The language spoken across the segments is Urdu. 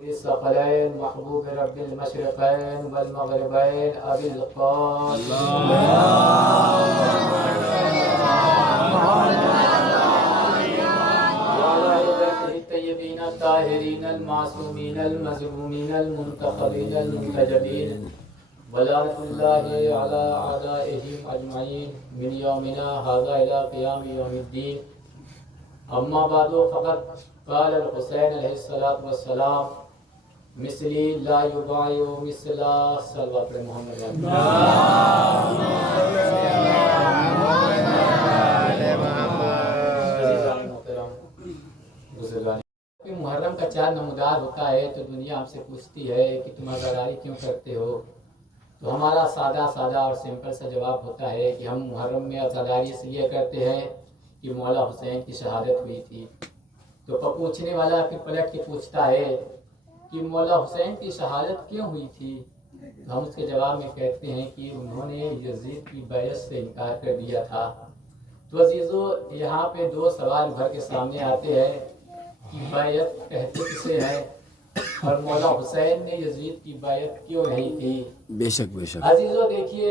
الثقلين محبوب رب المشرقين والمغربين أبي القاسم وعلى آل بيته الطيبين الطاهرين المعصومين المظلومين المنتخبين المنتجبين ولعنة الله على أعدائهم أجمعين من يومنا هذا إلى قيام يوم الدين. أما بعد فقد قال الحسين عليه الصلاة والسلام مثلی لا یبایع مثلا صلوات محمد محرم کا چاند نمودار ہوتا ہے تو دنیا ہم سے پوچھتی ہے کہ تم ازاداری کیوں کرتے ہو، تو ہمارا سادہ اور سمپل سا جواب ہوتا ہے کہ ہم محرم میں ازاداری اس لیے کرتے ہیں کہ مولا حسین کی شہادت ہوئی تھی. تو پوچھنے والا پھر پلٹ کے پوچھتا ہے کہ مولا حسین کی شہادت کیوں ہوئی تھی، تو ہم اس کے جواب میں کہتے ہیں کہ انہوں نے یزید کی بیعت سے انکار کر دیا تھا. تو عزیزو، یہاں پہ دو سوال بھر کے سامنے آتے ہیں کہ بیعت کہتے کسے ہیں اور مولا حسین نے یزید کی بیعت کیوں نہیں تھی. بے شک عزیزو دیکھیے،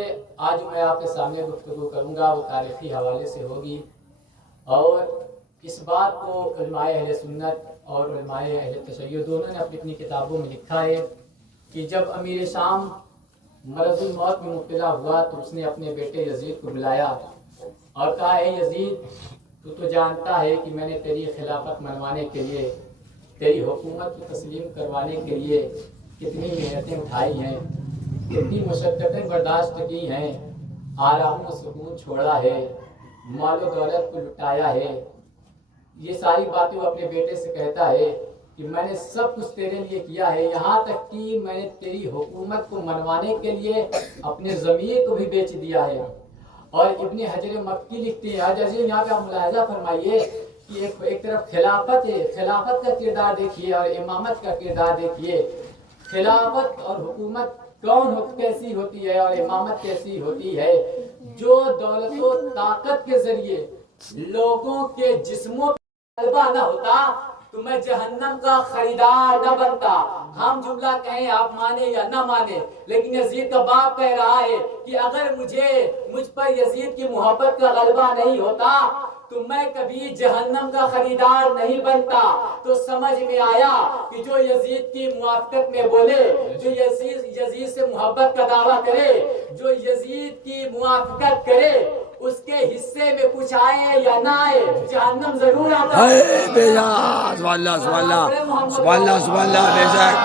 آج میں آپ کے سامنے گفتگو کروں گا وہ تاریخی حوالے سے ہوگی، اور اس بات کو علماء اہل سنت اور علماء اہل تشیع دونوں نے اپنی کتابوں میں لکھا ہے کہ جب امیر شام مرض الموت میں مبتلا ہوا تو اس نے اپنے بیٹے یزید کو بلایا اور کہا، اے یزید، تو جانتا ہے کہ میں نے تیری خلافت منوانے کے لیے، تیری حکومت کو تسلیم کروانے کے لیے کتنی محنتیں اٹھائی ہیں، کتنی مشقتیں برداشت کی ہیں، آرام و سکون چھوڑا ہے، مال و دولت کو لٹایا ہے. یہ ساری باتیں وہ اپنے بیٹے سے کہتا ہے کہ میں نے سب کچھ تیرے لیے کیا ہے، یہاں تک کہ میں نے تیری حکومت کو منوانے کے لیے اپنے ضمیر کو بھی بیچ دیا ہے. اور ابن حجر مکی لکھتے ہیں، جیسے یہاں پہ آپ ملاحظہ فرمائیے کہ ایک طرف خلافت ہے، خلافت کا کردار دیکھیے اور امامت کا کردار دیکھیے. خلافت اور حکومت کیسی ہوتی ہے اور امامت کیسی ہوتی ہے؟ جو دولت و طاقت کے ذریعے لوگوں کے جسموں غلبہ نہ ہوتا تو میں جہنم کا خریدار نہ بنتا. ہم جملہ کہیں آپ مانے یا نہ مانے، لیکن یزید کا باپ کہہ رہا ہے کہ اگر مجھ پر یزید کی محبت کا غلبہ نہیں ہوتا تو میں کبھی جہنم کا خریدار نہیں بنتا. تو سمجھ میں آیا کہ جو یزید کی موافقت میں بولے، جو یزید سے محبت کا دعویٰ کرے، جو یزید کی موافقت کرے، اس کے حصے میں کچھ آئے یا نہ آئے، جہنم ضرور آتا ہے. سبحان اللہ بے شک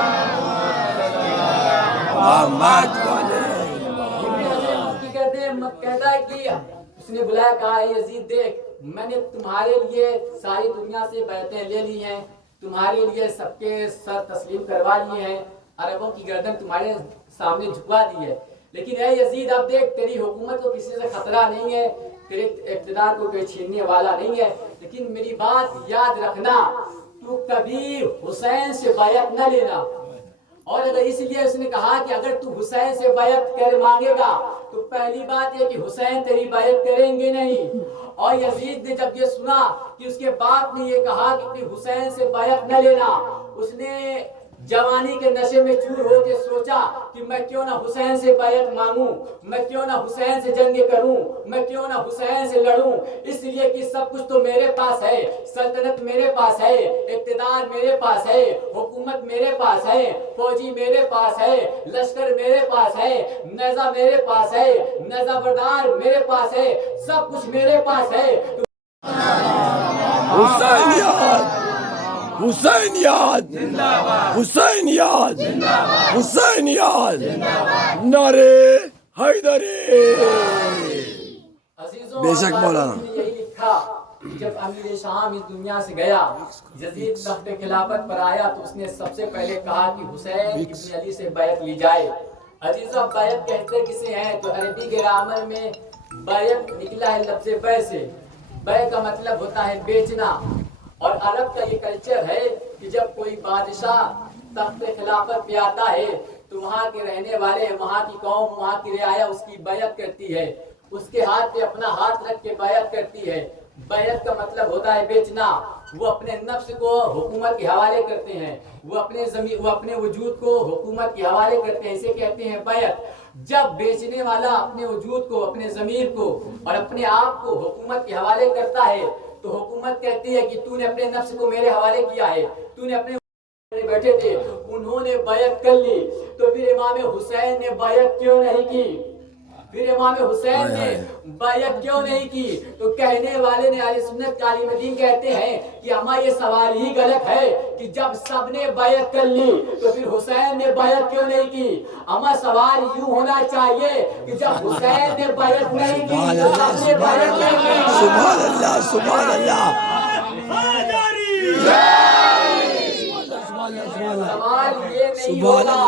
کہتا ہے کہ اس نے بلایا، کہا، اے یزید دیکھ، میں نے تمہارے لیے ساری دنیا سے بیعتیں لے لی ہیں، تمہارے لیے سب کے سر تسلیم کروا لیے ہیں، عربوں کی گردن تمہارے سامنے جھکوا دی ہے، لیکن اے یزید اب دیکھ، تیری حکومت کو کسی سے خطرہ نہیں ہے، تیرے اقتدار کو کوئی چھیننے والا نہیں ہے، لیکن میری بات یاد رکھنا، تو کبھی حسین سے بیعت نہ لینا. اور اگر اس لیے اس نے کہا کہ اگر تو حسین سے بیعت کر مانگے گا تو پہلی بات یہ کہ حسین تیری بیعت کریں گے نہیں. اور یزید نے جب یہ سنا کہ اس کے باپ نے یہ کہا کہ حسین سے بیعت نہ لینا، اس نے جوانی کے نشے میں چور ہو کے سوچا کہ میں کیوں نہ حسین سے بیعت مانگوں، میں کیوں نہ حسین سے جنگیں کروں، میں کیوں نہ حسین سے لڑوں، اس لیے کہ سب کچھ تو میرے پاس ہے، سلطنت میرے پاس ہے، اقتدار میرے پاس ہے، حکومت میرے پاس ہے، فوجی میرے پاس ہے، لشکر میرے پاس ہے، نیزہ میرے پاس ہے، نیزہ بردار میرے پاس ہے، سب کچھ میرے پاس ہے. حسین یاد، حسین یاد، حسین یاد، نعرے حیدری. بے شک مولانا. یہی لکھا جب امیر شام اس دنیا سے گیا، یزید تخت خلافت پر آیا تو اس نے سب سے پہلے کہا کہ حسین ابن علی سے بیعت لی جائے. عزیزو، بیعت کہتے کسے ہیں؟ تو عربی گرامر میں بیعت نکلا ہے لفظ بے سے. بے کا مطلب ہوتا ہے بیچنا، اور عرب کا یہ کلچر ہے کہ جب کوئی بادشاہ تخت خلافت پہ آتا ہے تو وہاں کے رہنے والے، وہاں کی قوم، وہاں کی رعایا اس کی بیعت کرتی ہے، اس کے ہاتھ پہ اپنا ہاتھ رکھ کے بیعت کرتی ہے. بیعت کا مطلب ہوتا ہے بیچنا. وہ اپنے نفس کو حکومت کے حوالے کرتے ہیں، وہ اپنے وجود کو حکومت کے حوالے کرتے ہیں، اسے کہتے ہیں بیعت۔ جب بیچنے والا اپنے وجود کو، اپنے ضمیر کو اور اپنے آپ کو حکومت کے حوالے کرتا ہے تو حکومت کہتی ہے کہ تو نے اپنے نفس کو میرے حوالے کیا ہے، تو نے اپنے بیٹھے تھے انہوں نے بیعت کر لی، تو پھر امام حسین نے بیعت کیوں نہیں کی؟ پھر امام حسین نے بیعت کیوں نہیں کی؟ تو کہنے والے نے اہل سنت کا عالم دین کہتے ہیں کہ اما یہ سوال ہی غلط ہے کہ جب سب نے بیعت کر لی تو پھر حسین نے بیعت کیوں نہیں کی؟ اما سوال یوں ہونا چاہیے کہ جب حسین نے بیعت نہیں کی تو سب نے بیعت نہیں کی۔ سبحان اللہ سبحان اللہ سوال یہ نہیں ہوگا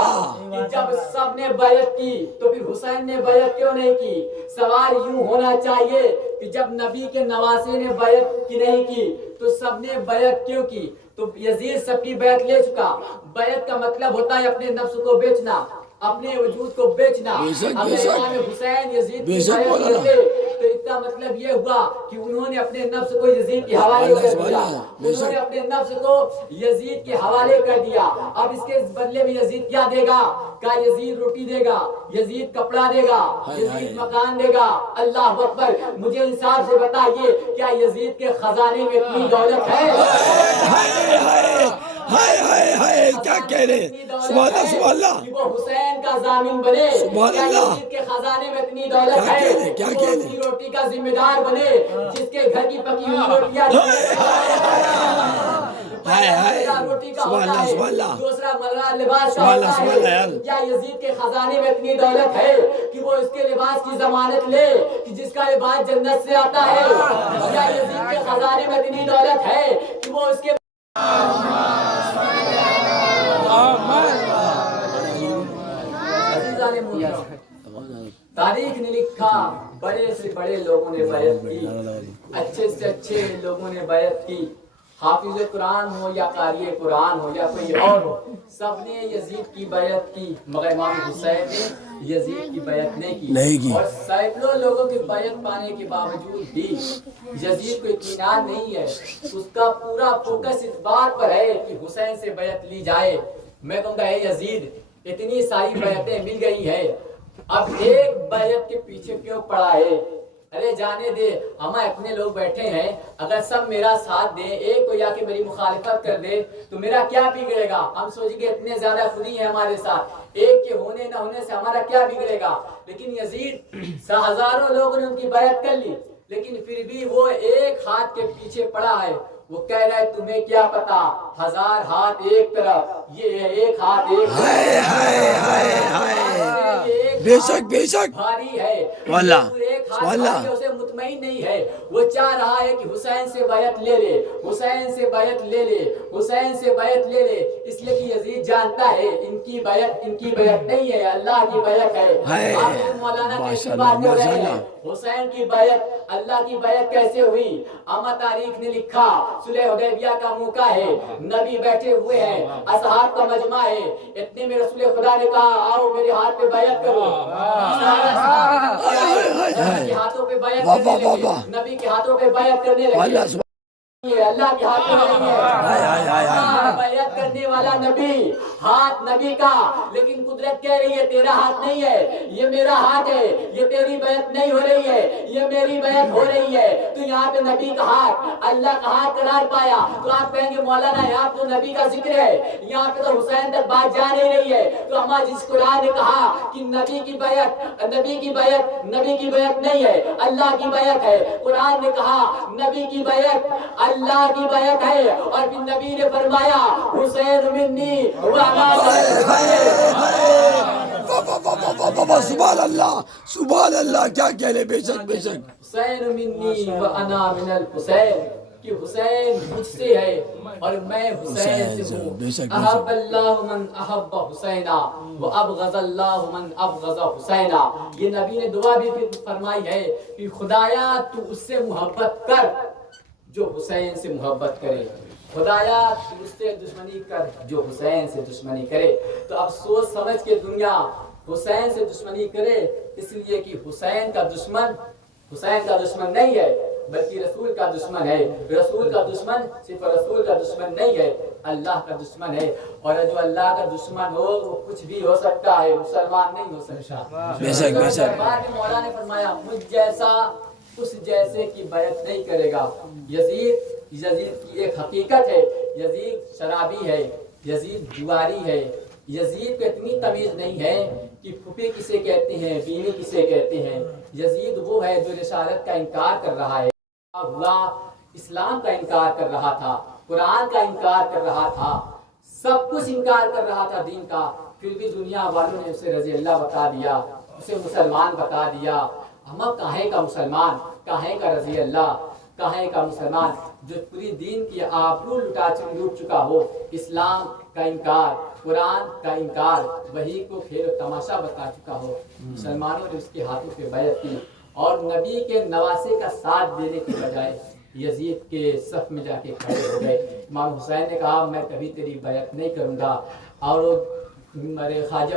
کہ جب سب نے بیعت کی تو پھر حسین نے بیعت کیوں نہیں کی، سوال یوں ہونا چاہیے کہ جب نبی کے نواسے نے بیعت کی نہیں کی تو سب نے بیعت کیوں کی؟ تو یزید سب کی بیعت لے چکا۔ بیعت کا مطلب ہوتا ہے اپنے نفس کو بیچنا، اپنے وجود کو بیچنا۔ اگر امام حسین یزید کی بیعت کرتے تو اس کا مطلب یہ ہوا کہ انہوں نے اپنے نفس کو یزید کے حوالے کر دیا، انہوں نے اپنے نفس کو یزید کے حوالے کر دیا۔ اب اس کے بدلے میں یزید کیا دے گا؟ کیا یزید روٹی دے گا، یزید کپڑا دے گا، یزید مکان دے گا؟ اللہ اکبر! مجھے انصاف سے بتائیے کیا یزید کے خزانے میں اتنی دولت ہے؟ ہائے ہائے ہائے کیا کہہ رہے ہیں؟ سبحان اللہ سبحان اللہ کہ وہ حسین کا ضامن بنے؟ سبحان اللہ! یزید کے خزانے میں اتنی دولت ہے کہ وہ اس کی روٹی کا ذمہ دار بنے جس کے گھر کی پکی ہوئی روٹیاں روٹی کا ہوتا ہے، دوسرا مرہ لباس کا ہوتا ہے۔ کیا یزید کے خزانے میں اتنی دولت ہے کہ وہ اس کے لباس کی ضمانت لے کہ جس کا لباس جنت سے آتا ہے؟ کیا یزید کے خزانے میں اتنی دولت ہے کہ وہ اس کے تاریخ نے لکھا بڑے سے بڑے لوگوں نے بیعت کی، اچھے سے اچھے لوگوں نے بیعت کی، حافظ قرآن ہو یا قاری قرآن ہو یا کوئی اور ہو، سب نے یزید کی بیعت کی، مگر امام حسین نے یزید کی بیعت نہیں کی۔ اور سینکڑوں لوگوں کی بیعت پانے کے باوجود بھی یزید کو اطمینان نہیں ہے، اس کا پورا فوکس اس بات پر ہے کہ حسین سے بیعت لی جائے۔ میں کہوں گا اے یزید، اتنی ساری بیعتیں مل گئی ہے، اب ایک بیعت کے پیچھے کیوں پڑا ہے؟ ارے جانے دے، ہمیں اتنے لوگ بیٹھے ہیں، اگر سب میرا ساتھ دیں، ایک کوئی آ کے میری مخالفت کر دے تو میرا کیا بگڑے گا؟ ہم سوچیں گے اتنے زیادہ خودی ہیں ہمارے ساتھ، ایک کے ہونے نہ ہونے سے ہمارا کیا بگڑے گا؟ لیکن یزید ہزاروں لوگوں نے ان کی بیعت کر لی، لیکن پھر بھی وہ ایک ہاتھ کے پیچھے پڑا ہے۔ وہ کہہ رہا ہے تمہیں کیا پتا، ہزار ہاتھ ایک طرف، یہ ایک ہاتھ ایک بے شک بے شک بھاری ہے، واللہ واللہ اسے مطمئن نہیں ہے، وہ چاہ رہا ہے کہ حسین سے بیعت لے لے، حسین سے بیعت لے لے، حسین سے بیعت لے لے، اس لیے کہ یزید جانتا ہے ان کی بیعت نہیں ہے، اللہ کی بیعت ہے۔ آپ مولانا کیسی بات کر رہے ہیں؟ حسین کی بیعت، اللہ کی بیعت کیسے ہوئی؟ اما تاریخ نے لکھا صلح حدیبیہ کا موقع ہے، نبی بیٹھے ہوئے ہیں، اصحاب کا مجمع ہے، اتنے میں رسول خدا نے کہا آؤ میرے ہاتھ پہ بیعت کرو، نبی کے ہاتھوں پہ بیعت کرنے لگے، نبی کے ہاتھوں پہ بیعت کرنے لگے، اللہ کے ہاتھ میں نہیں ہے، بیعت کرنے والا نبی، ہاتھ نبی کا، لیکن قدرت کہہ رہی ہے تیرا ہاتھ نہیں ہے، یہ میرا ہاتھ ہے، یہ تیری بیعت نہیں ہو رہی ہے، یہ میری بیعت ہو رہی ہے۔ تو یہاں پہ نبی کا ہاتھ، اللہ کا ہاتھ قرار پایا، تو آپ کہیں گے مولانا یہاں تو نبی کا ذکر ہے، یہاں پہ تو حسین تک بات جا نہیں رہی ہے، تو ہمارا جس قرآن نے کہا کہ نبی کی بیعت نہیں ہے، اللہ کی بیعت ہے، قرآن نے کہا نبی کی بیعت اللہ کی بیعت ہے، اور پھر نبی نے فرمایا حسین منی سبحان اللہ سبحان اللہ کیا کہہ رہے؟ بے شک بے شک حسین منی وانا من الحسین، کہ حسین مجھ سے ہے اور میں حسین سے ہوں۔ احب اللہ من احب حسینا وابغض اللہ من ابغض حسینا، یہ نبی نے دعا بھی فرمائی ہے کہ خدایا تو اس سے محبت کر جو حسین سے محبت کرے، خدایا تو اس سے دشمنی کر جو حسین سے دشمنی کرے۔ تو اب سوچ سمجھ کے دنیا حسین سے دشمنی کرے، اس لیے کہ حسین کا دشمن نہیں ہے، بلکہ رسول کا دشمن ہے. رسول کا دشمن صرف رسول کا دشمن نہیں ہے، اللہ کا دشمن ہے. اور جو اللہ کا دشمن ہو وہ کچھ بھی ہو سکتا ہے، مسلمان نہیں ہو سکتا. بے شک بے شک. مولا نے فرمایا مجھ جیسا اس جیسے کی بیعت نہیں کرے گا. یزید کی ایک حقیقت ہے، یزید شرابی ہے، یزید جواری ہے. یزید کو اتنی تمیز نہیں ہے کہ پھوپھی کسے کہتے ہیں، بیوی کسے کہتے ہیں. یزید وہ ہے جو رسالت کا انکار کر رہا ہے، اسلام کا انکار کر رہا تھا، قرآن کا انکار کر رہا تھا، سب کچھ انکار کر رہا تھا دین کا. پھر بھی دنیا والوں نے اسے رضی اللہ بتا دیا، اسے مسلمان بتا دیا. ہم کہاں کا مسلمان، کہاں کا رضی اللہ، کہاں کا مسلمان جو پوری دین کی آبرو لوٹ چکا ہو. اسلام کا انکار، قرآن کا انکار، وہی کو کھیل و تماشا بتا چکا ہو. مسلمانوں نے اس کے ہاتھوں پہ بیعت کی اور نبی کے نواسے کا ساتھ دینے کے بجائے یزید کے صف میں جا کے کھڑے ہو گئے. امام حسین نے کہا میں کبھی تیری بیعت نہیں کروں گا. اور میرے خواجہ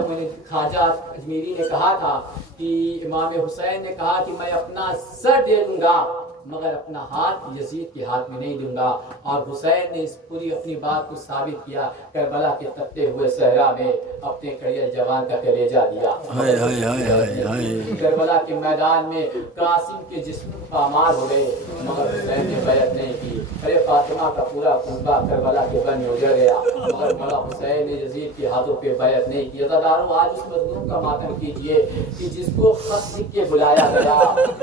اجمیری نے کہا تھا کہ امام حسین نے کہا کہ میں اپنا سر دے دوں گا مگر اپنا ہاتھ یزید کے ہاتھ میں نہیں دوں گا. اور حسین نے اس پوری اپنی بات کو ثابت کیا. کربلا کے تپتے ہوئے صحرا میں اپنے کڑیل جوان کا کلیجہ دیا. کربلا کے میدان میں قاسم کے جسم پامال ہو گئے مگر حسین نے بیعت نہیں کی. ارے فاطمہ کا پورا کنبہ کربلا کے بن میں اجڑ گیا مگر مولا حسین نے یزید کے ہاتھوں پہ بیعت نہیں کی. عزاداروں آج اس مظلوم کا ماتم کیجیے کہ جس کو خط لکھ کے بلایا گیا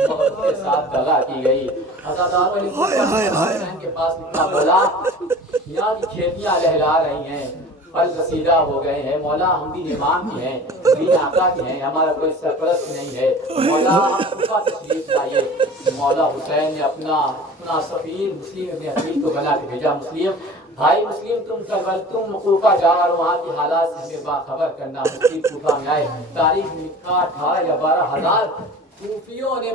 مگر اس کے ساتھ دغا کی گئی. عزاداروں نے حسین کے پاس لکھا بولا یہاں کی کھیتیاں لہلا رہی ہیں، پھل رسیدہ ہو گئے ہیں. مولا ہم بھی امام کی ہیں، بھی آقا کے ہیں، ہمارا کوئی سرپرست نہیں ہے. مولا ہم کوفہ تشریف لائیے. مولا حسین نے اپنا سفیر مسلم ابن عقیل کو بنا کے بھیجا. بھائی مسلم تم کوفہ جا اور وہاں کی حالات سے ہمیں باخبر کرنا. مسلم کوفہ میں آئے. تاریخ میں لکھا 18 یا 12,000 کوفیوں نے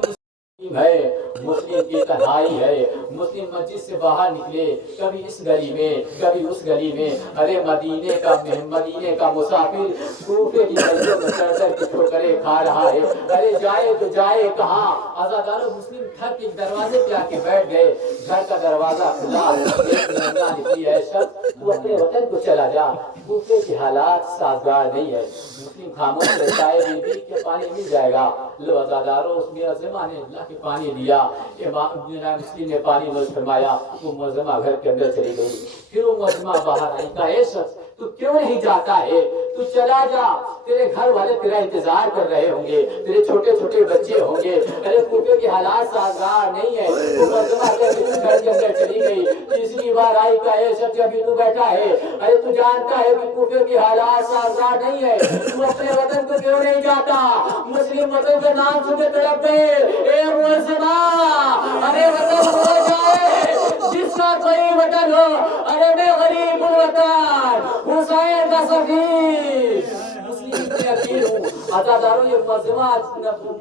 ہے. مسلم کی تنہائی ہے. مسلم مسجد سے باہر نکلے، کبھی اس گلی میں کبھی اس گلی میں. ارے مدینے کا مسافر کوفے کی گلیوں میں چڑھ کر کے ٹھوکریں کھا رہا ہے. ارے جائے تو جائے کہاں. عزاداروں مسلم تھک کے دروازے پہ آ کے بیٹھ گئے. گھر کا دروازہ کھلا نکلی ہے شخص تو اپنے وطن کو چلا جا. کوفے کے حالات سازگار نہیں ہے. مسلم خاموش رہتا ہے، بیوی کے پانی مل جائے گا. لو عزاداروں اس معظمہ نے اللہ کے پانی دیا. مسلم نے پانی نوش فرمایا. وہ معظمہ گھر کے اندر چلی گئی. پھر وہ معظمہ باہر آئی. کہا اے شخص تو کیوں نہیں جاتا ہے؟ تو چلا جا، تیرے گھر والے تیرا انتظار کر رہے ہوں گے، تیرے چھوٹے چھوٹے بچے ہوں گے. ارے کوفے کے حالات سازگار نہیں ہے. وہ معظمہ گھر کے اندر چلی گئی. تیسری بار آئی. کہا اے شخص ابھی تو بیٹھا ہے، ارے تو جانتا ہے کہ کوفے کے حالات سازگار نہیں ہے، تو اپنے وطن کو کیوں نہیں جاتا؟ مسلم وطن کے نام سن کے تڑپ گئے. اے معظمہ ارے وطن ہو جائے جس کا کوئی وطن ہو. ارے میں غریب الوطن حسین کا سفیر مسلم کی عقیل ہوں. عزاداروں یہ معظمہ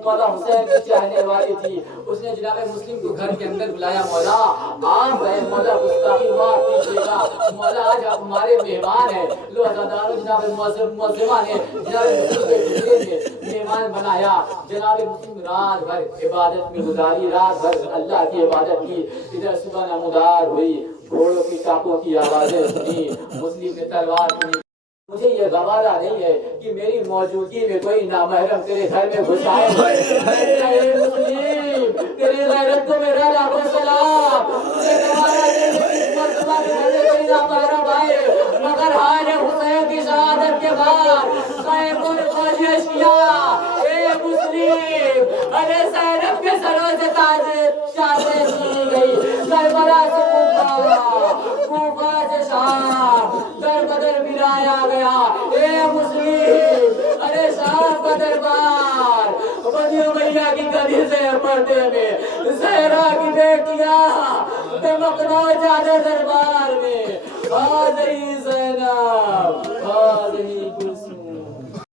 مولا حسین کی چاہنے والی تھی. اس نے جناب مسلم کو گھر کے اندر بلایا. مولا آپ ہیں، مولا گستاخی معاف کیجیے گا، مولا آج آپ ہمارے مہمان ہیں. لو عزاداروں جناب معظمہ نے جناب مسلم کے مہمان بنایا. جناب مسلم رات بھر عبادت میں گزاری، رات بھر اللہ کی عبادت کی. ادھر صبح نمودار ہوئی، گھوڑوں کی ٹاپوں کی آوازیں سنی. مسلم نے تلوار سنی. مجھے یہ گوارا نہیں ہے کہ میری موجودگی میں کوئی نامحرم تیرے گھر میں گھس آئے. مسلم تیری غیرت کو میرا لاکھوں سلام. مجھے گوارا نہیں ہے کہ معظمہ کے گھر میں کوئی نامحرم آئے. مگر حال حسین کی شہادت کے بعد قائم الفوج اشیاء اے مسلم ارے زینب کے سروں سے چادریں چھینی گئی. کربلا سے کوفہ سے شام در بدر ملایا گیا. اے مسلم ارے شام کا دربار بنی امیہ کی گلی سے پردے میں زہرا کی بیٹیاں دمکنا جانے دربار میں. آج ہی زینب آج ہی